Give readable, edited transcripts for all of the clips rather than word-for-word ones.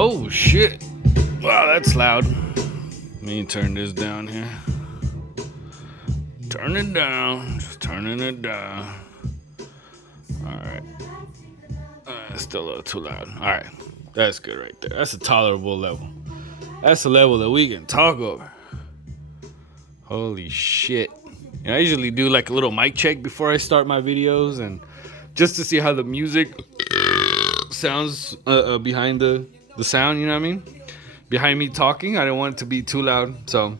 Oh shit. Wow, that's loud. Let me turn this down here. Turn it down. Just turning it down. Alright. Still a little too loud. Alright. That's good right there. That's a tolerable level. That's a level that we can talk over. Holy shit. And I usually do like a little mic check before I start my videos, and just to see how the music sounds behind the sound, you know what I mean? Behind me talking, I don't want it to be too loud, so.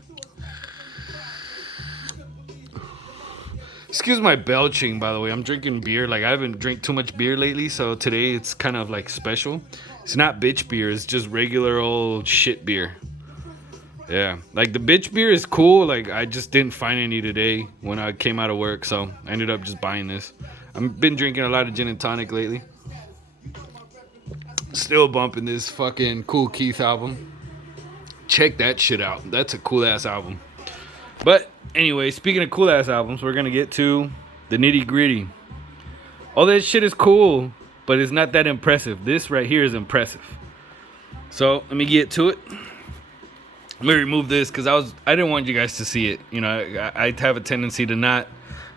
Excuse my belching, by the way. I'm drinking beer. Like, I haven't drank too much beer lately, so today it's kind of like special. It's not bitch beer, it's just regular old shit beer. Yeah, like the bitch beer is cool. Like, I just didn't find any today when I came out of work, so I ended up just buying this. I've been drinking a lot of gin and tonic lately. Still bumping this fucking Kool Keith album. Check that shit out. That's a cool ass album. But anyway, speaking of cool ass albums, we're gonna get to the nitty gritty. All that shit is cool, but it's not that impressive. This right here is impressive. So let me get to it. Let me remove this because I didn't want you guys to see it. You know, I have a tendency to not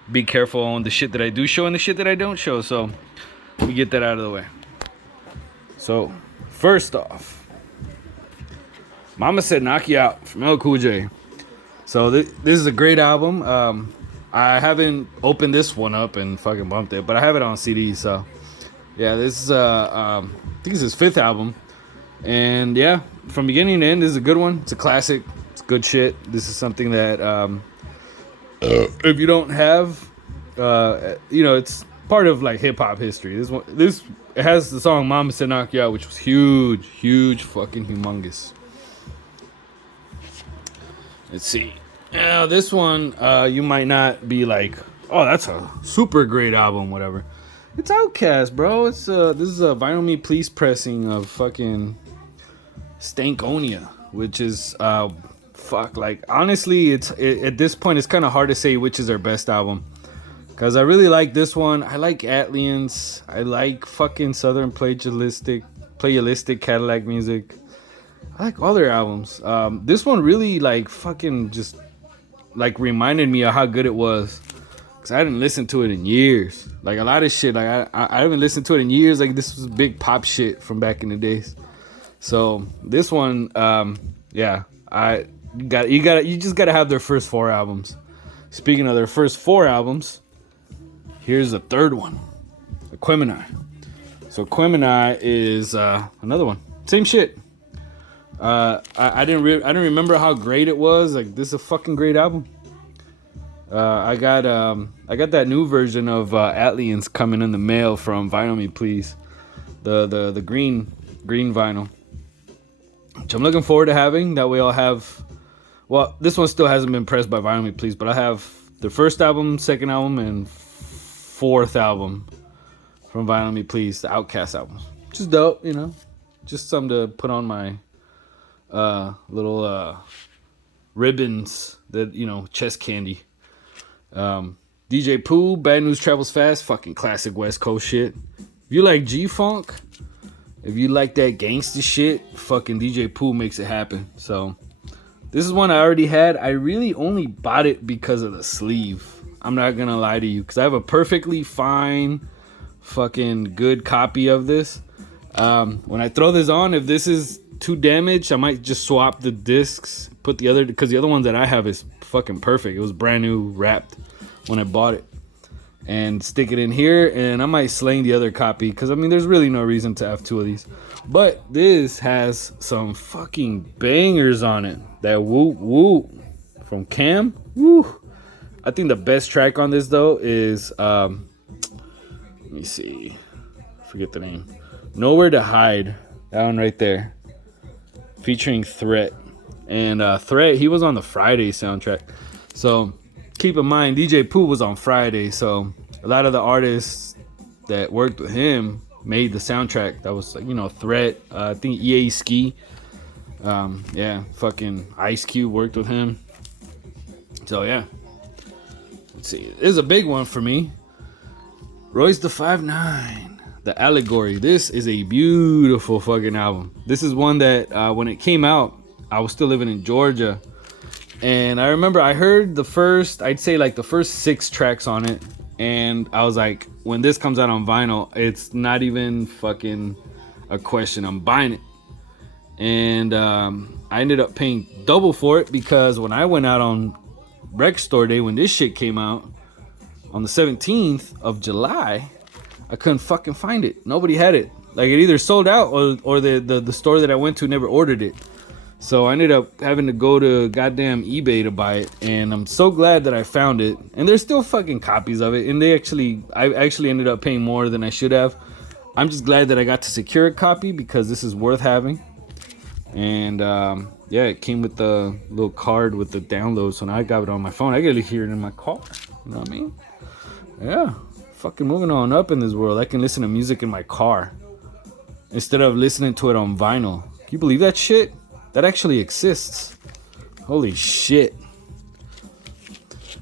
be careful on the shit that I do show and the shit that I don't show. So let me get that out of the way. So first off, Mama Said Knock You Out from LL Cool J. So this is a great album. I haven't opened this one up and fucking bumped it, but I have it on CD. So yeah, this is I think it's his fifth album. And yeah, from beginning to end, this is a good one. It's a classic. It's good shit. This is something that if you don't have, you know, it's part of like hip hop history. This it has the song "Mama Said Knock You Out," which was huge, fucking humongous. Let's see. Now this one, you might not be like, oh, that's a super great album, whatever. It's Outkast, bro. It's this is a Vinyl Me Please pressing of fucking Stankonia, which is fuck, like honestly at this point it's kind of hard to say which is their best album, because I really like this one. I like Atlians. I like fucking Southern Playalistic Cadillac Music. I like all their albums. This one really like fucking just like reminded me of how good it was, because I hadn't listened to it in years. Like a lot of shit, like I haven't listened to it in years. Like this was big pop shit from back in the days. So this one, yeah, you just gotta have their first four albums. Speaking of their first four albums, here's the third one, Aquemini. So Aquemini is another one, same shit. I didn't remember how great it was. Like this is a fucking great album. I got that new version of Atlians coming in the mail from Vinyl Me Please, the green vinyl, which I'm looking forward to having. That way I'll have, well, this one still hasn't been pressed by Vinyl Me Please, but I have the first album, second album, and fourth album from Vinyl Me Please, the Outkast albums, which is dope, you know, just something to put on my little ribbons, that, you know, chest candy. DJ Pooh, Bad News Travels Fast, fucking classic West Coast shit. If you like G-Funk, if you like that gangsta shit, fucking DJ Pooh makes it happen. So this is one I already had. I really only bought it because of the sleeve. I'm not gonna lie to you, because I have a perfectly fine fucking good copy of this. When I throw this on, if this is too damaged, I might just swap the discs, put the other, because the other one that I have is fucking perfect. It was brand new wrapped when I bought it, and stick it in here, and I might slang the other copy, because I mean there's really no reason to have two of these. But this has some fucking bangers on it. That Whoop Whoop from Cam, woo. I think the best track on this though is let me see, forget the name, Nowhere to Hide. That one right there, featuring Threat. And Threat, he was on the Friday soundtrack. So keep in mind, DJ Pooh was on Friday. So a lot of the artists that worked with him made the soundtrack. That was, you know, Threat. I think EA Ski. Yeah, fucking Ice Cube worked with him. So yeah. Let's see. This is a big one for me. Royce da 5'9". The Allegory. This is a beautiful fucking album. This is one that when it came out, I was still living in Georgia. And I remember I heard the first 6 tracks on it. And I was like, when this comes out on vinyl, it's not even fucking a question. I'm buying it. And I ended up paying double for it because when I went out on Rec Store Day, when this shit came out on the 17th of July, I couldn't fucking find it. Nobody had it. Like, it either sold out or the store that I went to never ordered it. So I ended up having to go to goddamn eBay to buy it, and I'm so glad that I found it. And there's still fucking copies of it, and I actually ended up paying more than I should have. I'm just glad that I got to secure a copy because this is worth having. And yeah, it came with the little card with the download, so now I got it on my phone. I get to hear it in my car. You know what I mean? Yeah, fucking moving on up in this world. I can listen to music in my car instead of listening to it on vinyl. Can you believe that shit? That actually exists. Holy shit.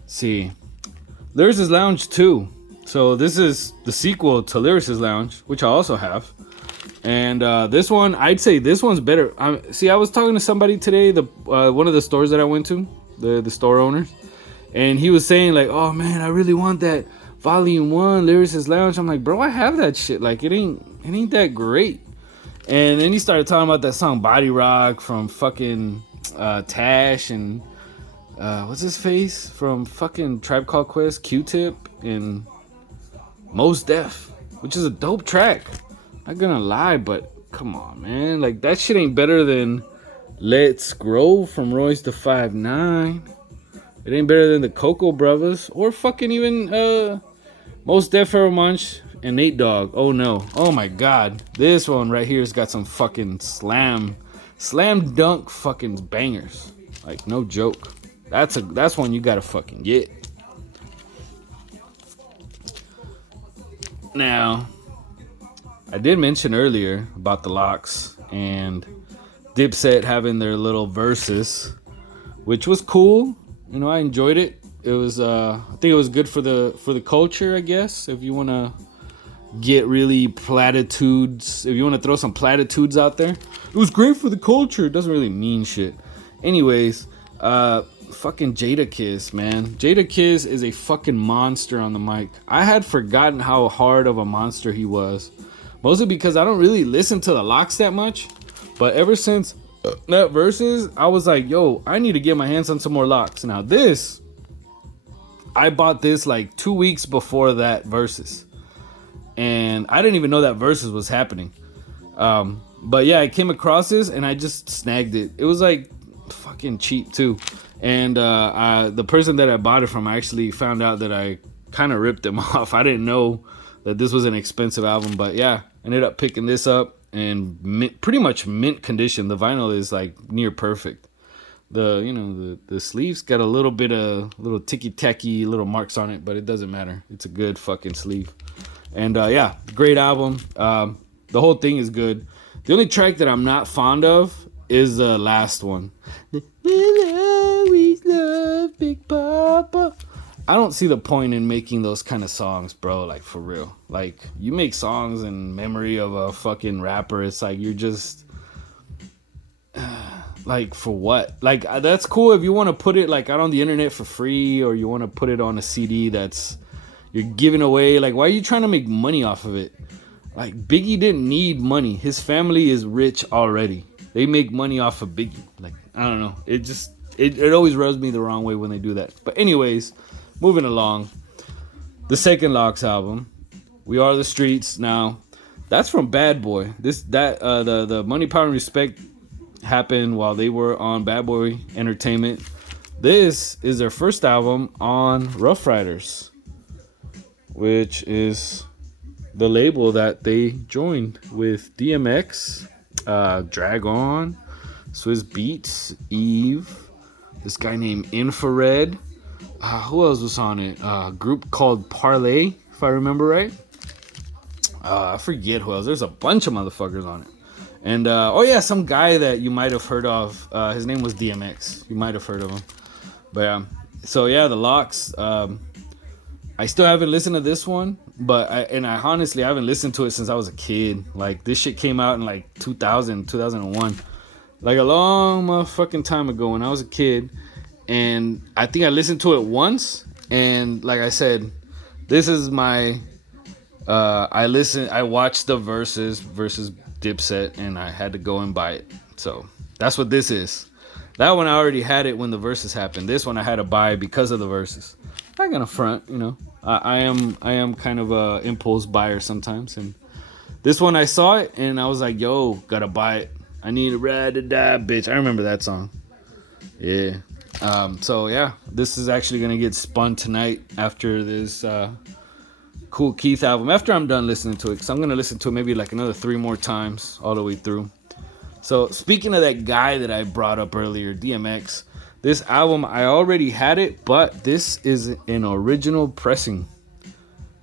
See, Lyris' Lounge 2. So this is the sequel to Lyris' Lounge, which I also have. And this one, I'd say this one's better. I was talking to somebody today, one of the stores that I went to, the store owners, and he was saying like, oh man, I really want that Volume 1 Lyris' Lounge. I'm like, bro, I have that shit. Like, it ain't that great. And then he started talking about that song Body Rock from fucking Tash and what's his face from fucking Tribe Called Quest, Q-Tip, and Mos Def, which is a dope track. Not gonna lie, but come on, man. Like, that shit ain't better than Let's Grow from Royce da 5'9". It ain't better than the Cocoa Brothers or fucking even Mos Def, Pharoahe Monch, and Nate Dogg. Oh no. Oh my god. This one right here has got some fucking slam dunk fucking bangers. Like, no joke. That's one you gotta fucking get. Now, I did mention earlier about the Lox and Dipset having their little verses, which was cool. You know, I enjoyed it. It was I think it was good for the culture, I guess, if you want to get really platitudes, if you want to throw some platitudes out there. It was great for the culture. It doesn't really mean shit. Anyways, fucking Jadakiss, man. Jadakiss is a fucking monster on the mic. I had forgotten how hard of a monster he was. Mostly because I don't really listen to the Lox that much. But ever since that verses, I was like, yo, I need to get my hands on some more Lox. Now this, I bought this like 2 weeks before that verses. And I didn't even know that verses was happening. But yeah, I came across this and I just snagged it. It was like fucking cheap too. And the person that I bought it from, I actually found out that I kind of ripped them off. I didn't know that this was an expensive album, but yeah, ended up picking this up and pretty much mint condition. The vinyl is like near perfect. The sleeves got a little bit of little ticky-tacky little marks on it, but it doesn't matter. It's a good fucking sleeve. And yeah, great album. The whole thing is good. The only track that I'm not fond of is the last one. We'll always love Big Papa. I don't see the point in making those kind of songs, bro. Like, for real. Like, you make songs in memory of a fucking rapper. It's like you're just... like, for what? Like, that's cool if you want to put it like out on the internet for free, or you want to put it on a CD that's you're giving away. Like, why are you trying to make money off of it? Like, Biggie didn't need money. His family is rich already. They make money off of Biggie. Like, I don't know. It always rubs me the wrong way when they do that. But anyways, moving along. The second Lox album, We Are the Streets. Now, that's from Bad Boy. The Money, Power, and Respect happened while they were on Bad Boy Entertainment. This is their first album on Rough Riders, which is the label that they joined with DMX, Drag On, Swizz Beatz, Eve, this guy named Infrared. Who else was on it? A group called Parlay, if I remember right. I forget who else. There's a bunch of motherfuckers on it. And, oh yeah, some guy that you might have heard of. His name was DMX. You might have heard of him. But, so yeah, the Lox. I still haven't listened to this one. But I honestly, I haven't listened to it since I was a kid. Like, this shit came out in like 2001, like a long motherfucking time ago when I was a kid. And I think I listened to it once, and like I said, this is my I watched the versus Dipset, and I had to go and buy it. So that's what this is. That one I already had it when the verses happened. This one I had to buy because of the verses. Not gonna front, you know. I am kind of a impulse buyer sometimes, and this one I saw it and I was like, yo, gotta buy it. I need a ride to die, bitch. I remember that song. Yeah. So yeah, this is actually gonna get spun tonight after this Kool Keith album. After I'm done listening to it, because I'm gonna listen to it maybe like another 3 more times all the way through. So speaking of that guy that I brought up earlier, DMX, this album I already had it, but this is an original pressing.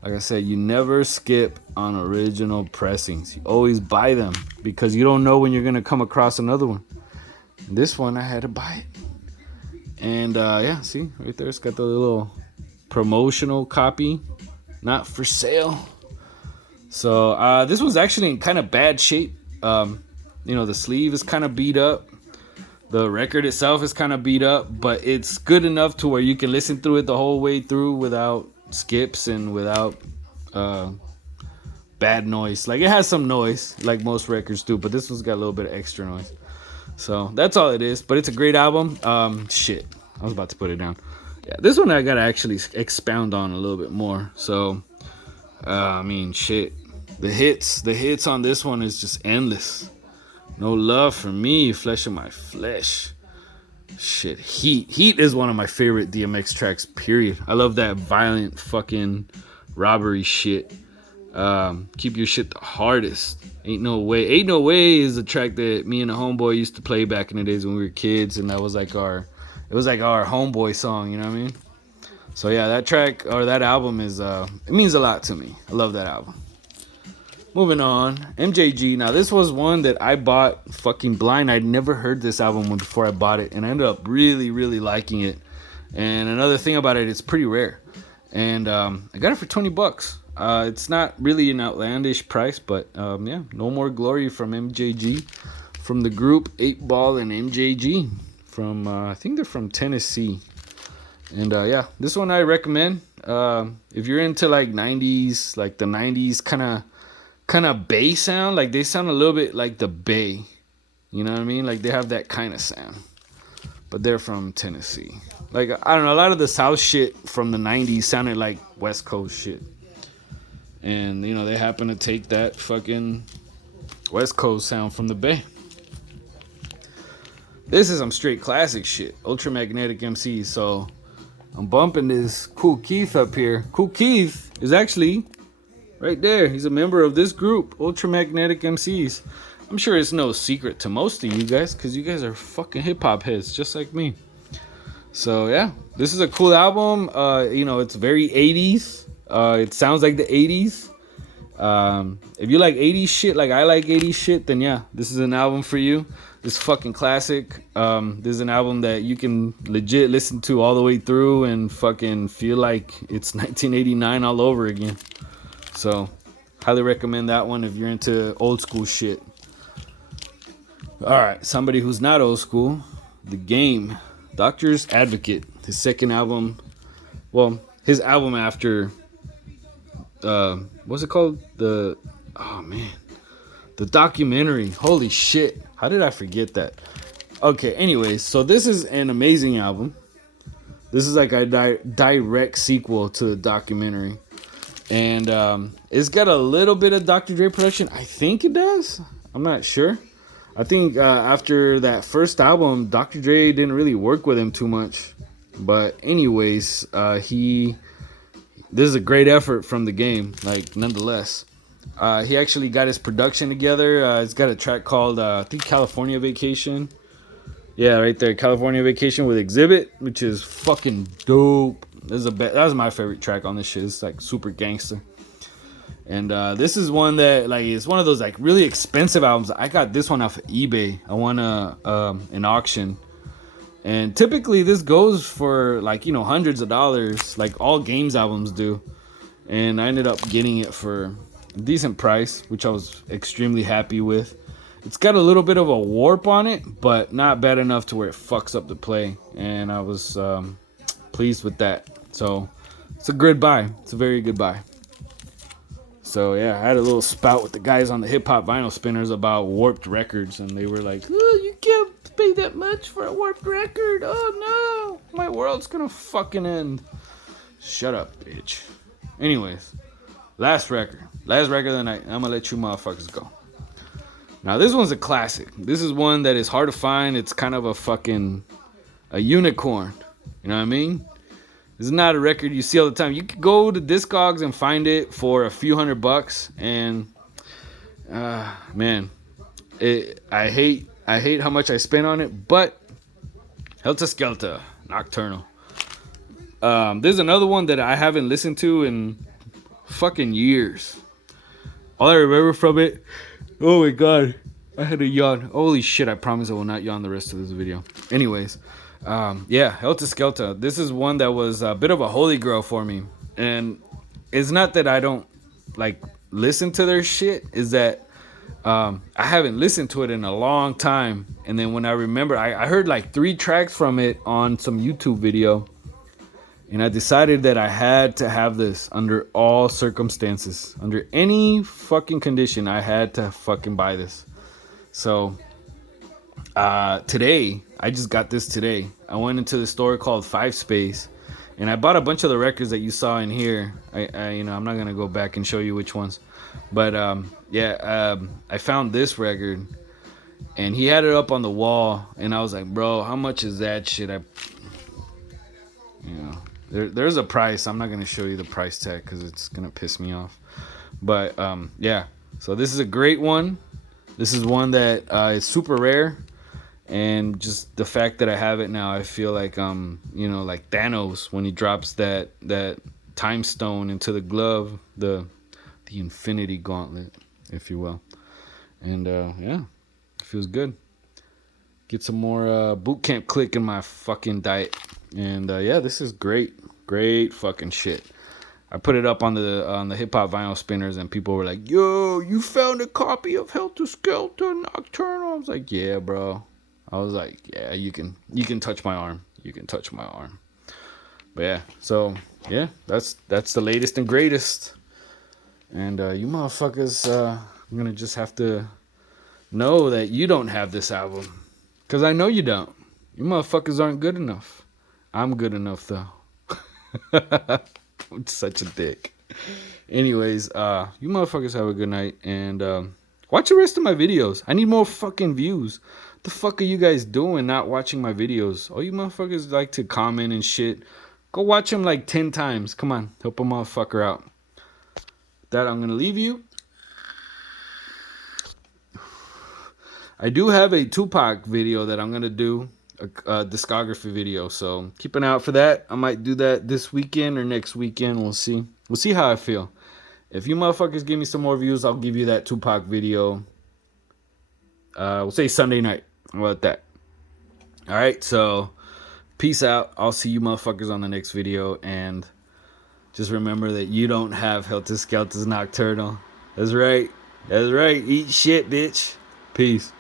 Like I said, you never skip on original pressings. You always buy them because you don't know when you're gonna come across another one. This one I had to buy it. And yeah, see right there, it's got the little promotional copy, not for sale. So this one's actually in kind of bad shape. You know, the sleeve is kind of beat up. The record itself is kind of beat up, but it's good enough to where you can listen through it the whole way through without skips and without bad noise. Like, it has some noise, like most records do, but this one's got a little bit of extra noise. So that's all it is, but it's a great album. Shit, I was about to put it down. Yeah, this one I gotta actually expound on a little bit more. So, I mean, shit, the hits on this one is just endless. No Love for Me, Flesh of My Flesh. Shit, Heat is one of my favorite DMX tracks, period. I love that violent fucking robbery shit. Keep Your Shit the Hardest. Ain't No Way is a track that me and a homeboy used to play back in the days when we were kids, and that was like our homeboy song, you know what I mean? So yeah, that track or that album is it means a lot to me. I love that album. Moving on, MJG. Now this was one that I bought fucking blind. I'd never heard this album before I bought it, and I ended up really, really liking it. And another thing about it, it's pretty rare. And I got it for $20. It's not really an outlandish price, but yeah, No More Glory from MJG, from the group 8 Ball and MJG, from I think they're from Tennessee. And yeah, this one I recommend. If you're into like 90s, like the 90s kind of Bay sound, like they sound a little bit like the Bay, you know what I mean? Like they have that kind of sound, but they're from Tennessee. Like, I don't know, a lot of the South shit from the 90s sounded like West Coast shit, and you know, they happen to take that fucking West Coast sound from the Bay. This is some straight classic shit, Ultramagnetic MC. So I'm bumping this Kool Keith up here. Kool Keith is actually right there. He's a member of this group, Ultramagnetic MCs. I'm sure it's no secret to most of you guys, because you guys are fucking hip-hop heads, just like me. So, yeah. This is a cool album. You know, it's very 80s. It sounds like the 80s. If you like 80s shit, like I like 80s shit, then yeah, this is an album for you. This fucking classic. This is an album that you can legit listen to all the way through and fucking feel like it's 1989 all over again. So, highly recommend that one if you're into old school shit. Alright, somebody who's not old school, The Game, Doctor's Advocate, his second album. Well, his album after, what's it called? The documentary. Holy shit, how did I forget that? Okay, anyways, so this is an amazing album. This is like a direct sequel to the documentary. And it's got a little bit of Dr. Dre production. I think it does. I'm not sure. I think after that first album, Dr. Dre didn't really work with him too much. But anyways, this is a great effort from The Game, like, nonetheless. He actually got his production together. He's got a track called, I think, California Vacation. Yeah, right there, California Vacation with Exhibit, which is fucking dope. That was my favorite track on this shit. It's like super gangster. And this is one that, like, it's one of those like really expensive albums. I got this one off of eBay. I won an auction, and typically this goes for like, you know, hundreds of dollars, like all Games albums do. and I ended up getting it for a decent price, which I was extremely happy with. It's got a little bit of a warp on it, but not bad enough to where it fucks up the play, and I was pleased with that. So it's a good buy. It's a very good buy. So yeah, I had a little spout with the guys on the hip hop vinyl spinners about warped records, and they were like, "Oh, you can't pay that much for a warped record. Oh no, my world's gonna fucking end." Shut up, bitch. Anyways, last record of the night. I'm gonna let you motherfuckers go. Now this one's a classic. This is one that is hard to find. It's kind of a unicorn. You know what I mean? This is not a record you see all the time. You could go to Discogs and find it for a few $100, and man, I hate how much I spent on it. But Helter Skelter, Nocturnal. There's another one that I haven't listened to in fucking years. All I remember from it, oh my god, I had a yawn. Holy shit, I promise I will not yawn the rest of this video. Anyways, yeah, Helter Skelter. This is one that was a bit of a holy grail for me. And it's not that I don't like listen to their shit, is that I haven't listened to it in a long time. And then when I remember, I heard like 3 tracks from it on some YouTube video. And I decided that I had to have this under all circumstances. Under any fucking condition, I had to fucking buy this. So today, I just got this today. I went into the store called Five Space, and I bought a bunch of the records that you saw in here. I'm not gonna go back and show you which ones, but I found this record, and he had it up on the wall, and I was like, bro, how much is that shit? There's a price. I'm not gonna show you the price tag because it's gonna piss me off. But yeah, so this is a great one. This is one that is super rare. And just the fact that I have it now, I feel like like Thanos when he drops that time stone into the glove, the Infinity Gauntlet, if you will. And yeah, it feels good. Get some more boot camp click in my fucking diet. And yeah, this is great fucking shit. I put it up on the hip hop vinyl spinners, and people were like, "Yo, you found a copy of Helter Skelter Nocturnal?" I was like, "Yeah, bro." I was like, yeah, you can touch my arm. You can touch my arm. But yeah, so yeah, that's the latest and greatest. And you motherfuckers, I'm gonna just have to know that you don't have this album, cause I know you don't. You motherfuckers aren't good enough. I'm good enough though. I'm such a dick. Anyways, you motherfuckers have a good night, and watch the rest of my videos. I need more fucking views. The fuck are you guys doing not watching my videos? All you motherfuckers like to comment and shit. Go watch them like 10 times. Come on, help a motherfucker out. With that, I'm gonna leave you. I do have a Tupac video that I'm gonna do, a discography video, so keep an eye out for that. I might do that this weekend or next weekend. We'll see how I feel. If you motherfuckers give me some more views, I'll give you that Tupac video. We'll say Sunday night. How about that? All right, so peace out. I'll see you motherfuckers on the next video, and just remember that you don't have Helter Skelter's Nocturnal. That's right. Eat shit, bitch. Peace.